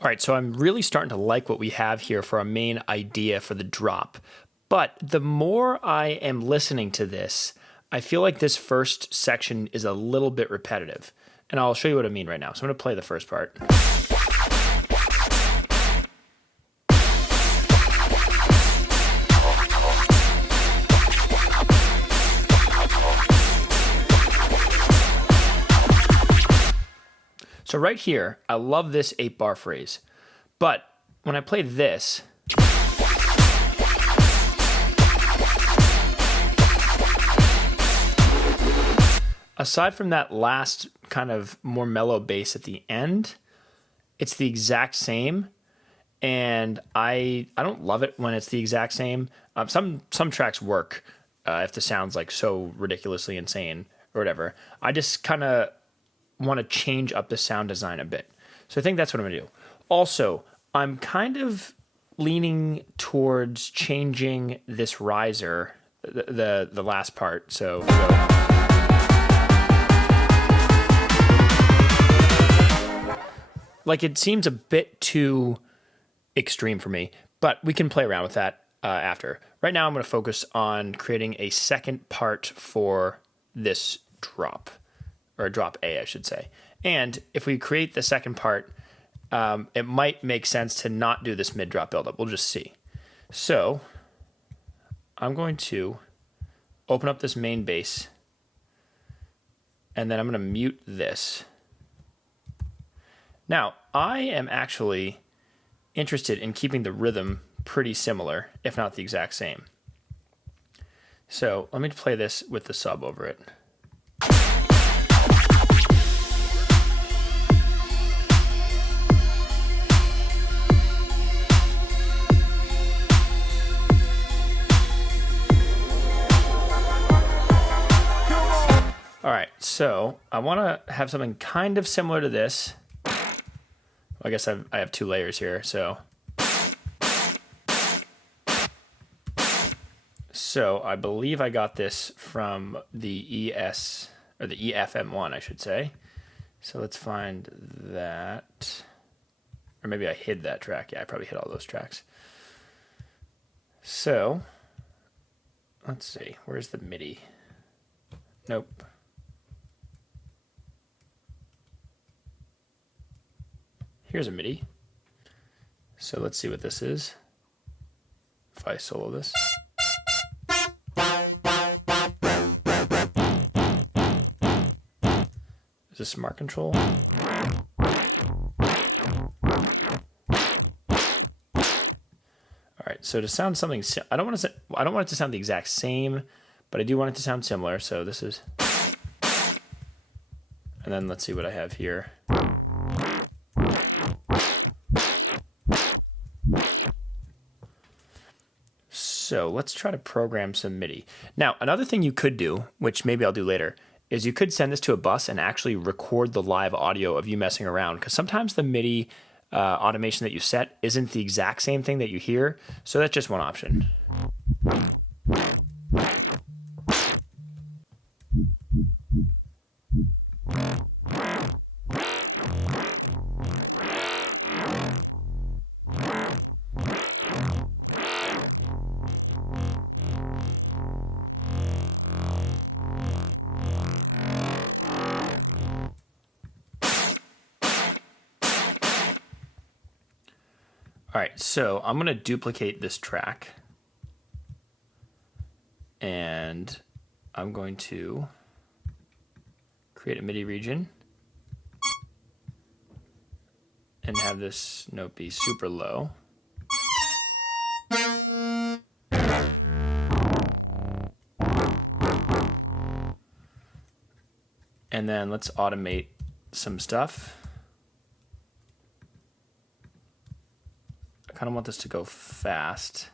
All right, so I'm really starting to like what we have here for our main idea for the drop. But the more I am listening to this, I feel like this first section is a little bit repetitive. And I'll show you what I mean right now. So I'm going to play the first part. So right here, I love this 8-bar phrase. But when I play this, aside from that last kind of more mellow bass at the end, it's the exact same. And I don't love it when it's the exact same. Some tracks work if the sound's like so ridiculously insane or whatever. I just kind of want to change up the sound design a bit. So I think that's what I'm going to do. Also, I'm kind of leaning towards changing this riser, the last part. So like it seems a bit too extreme for me, but we can play around with that after. Right now I'm going to focus on creating a second part for this drop. Or drop A, I should say. And if we create the second part, it might make sense to not do this mid-drop buildup. We'll just see. So I'm going to open up this main bass, and then I'm going to mute this. Now, I am actually interested in keeping the rhythm pretty similar, if not the exact same. So let me play this with the sub over it. All right, so I want to have something kind of similar to this. I guess I have two layers here, so I believe I got this from the ES, or the EFM1, I should say. So let's find that. Or maybe I hid that track. Yeah, I probably hid all those tracks. So let's see, where's the MIDI? Nope. Here's a MIDI. So let's see what this is. If I solo this. Is this smart control? All right, so to sound something, I don't want it to sound the exact same, but I do want it to sound similar. So this is, and then let's see what I have here. So let's try to program some MIDI. Now, another thing you could do, which maybe I'll do later, is you could send this to a bus and actually record the live audio of you messing around, because sometimes the MIDI automation that you set isn't the exact same thing that you hear. So that's just one option. All right, so I'm going to duplicate this track, and I'm going to create a MIDI region and have this note be super low. And then let's automate some stuff. I kind of want this to go fast.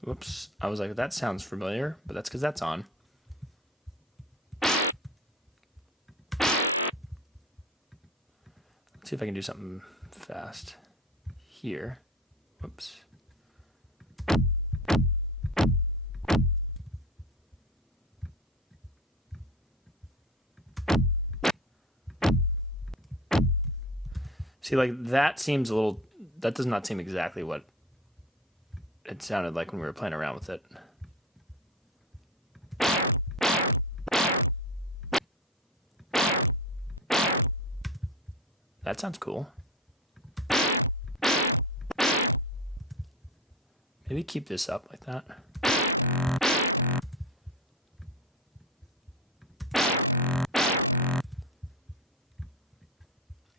Whoops, I was like, that sounds familiar, but that's because that's on. Let's see if I can do something fast here. Whoops. See, like that seems a little, that does not seem exactly what it sounded like when we were playing around with it. That sounds cool. Maybe keep this up like that.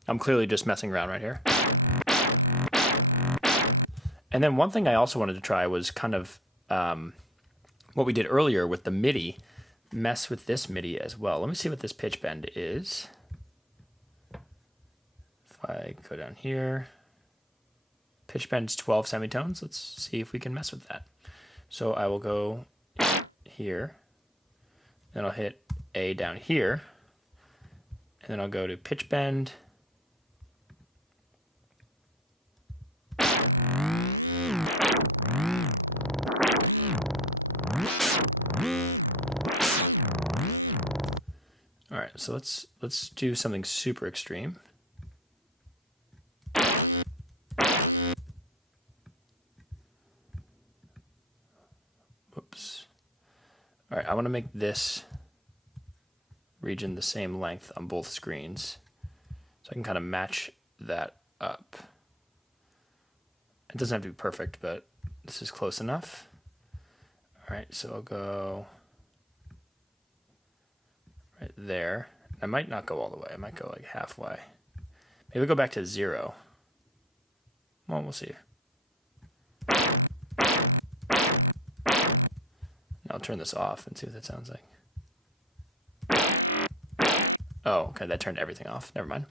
I'm clearly just messing around right here. And then one thing I also wanted to try was kind of what we did earlier with the MIDI, mess with this MIDI as well. Let me see what this pitch bend is. If I go down here, pitch bend's 12 semitones. Let's see if we can mess with that. So I will go here, then I'll hit A down here, and then I'll go to pitch bend. All right, so let's do something super extreme. Whoops. All right, I want to make this region the same length on both screens, so I can kind of match that up. It doesn't have to be perfect, but this is close enough. All right, so I'll go right there. I might not go all the way. I might go like halfway. Maybe we'll go back to 0. Well, we'll see. I'll turn this off and see what that sounds like. Oh, okay, that turned everything off. Never mind.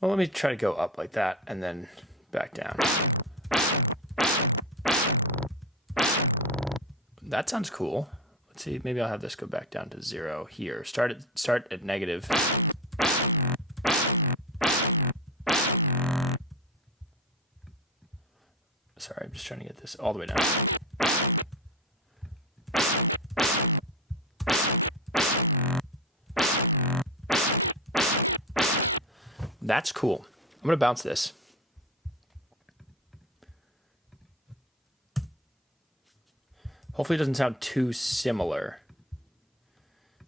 Well, let me try to go up like that and then back down. That sounds cool. Let's see, maybe I'll have this go back down to 0 here. Start at negative. Sorry, I'm just trying to get this all the way down. That's cool. I'm going to bounce this. Hopefully it doesn't sound too similar.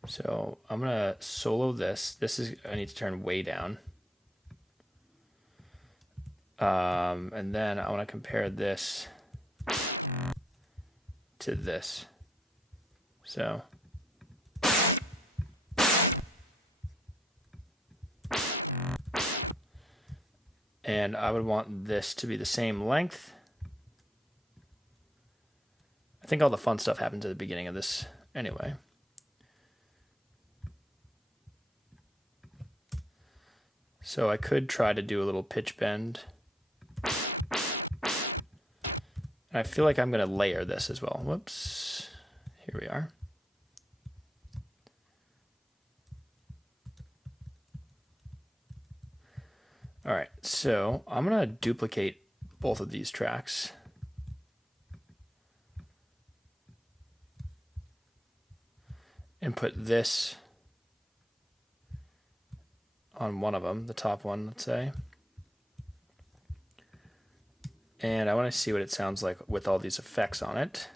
So I'm going to solo this. I need to turn way down. And then I want to compare this to this. So. And I would want this to be the same length. I think all the fun stuff happens at the beginning of this anyway. So I could try to do a little pitch bend. And I feel like I'm going to layer this as well. Whoops. Here we are. All right, so I'm going to duplicate both of these tracks. And put this on one of them, the top one, let's say. And I want to see what it sounds like with all these effects on it.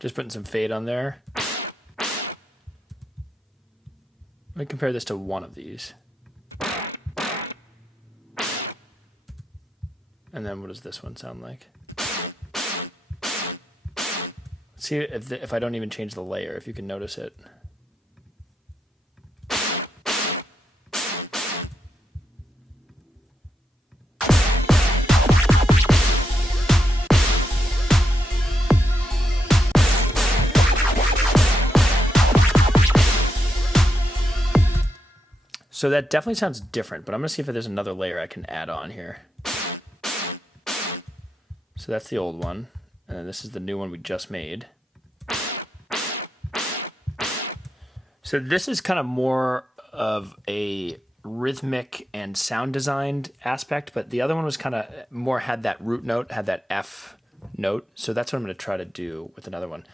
Just putting some fade on there. Let me compare this to one of these. And then what does this one sound like? Let's see if I don't even change the layer, if you can notice it. So that definitely sounds different, but I'm gonna see if there's another layer I can add on here. So that's the old one, and this is the new one we just made. So this is kind of more of a rhythmic and sound designed aspect, but the other one was kind of more had that root note, had that F note. So that's what I'm going to try to do with another one.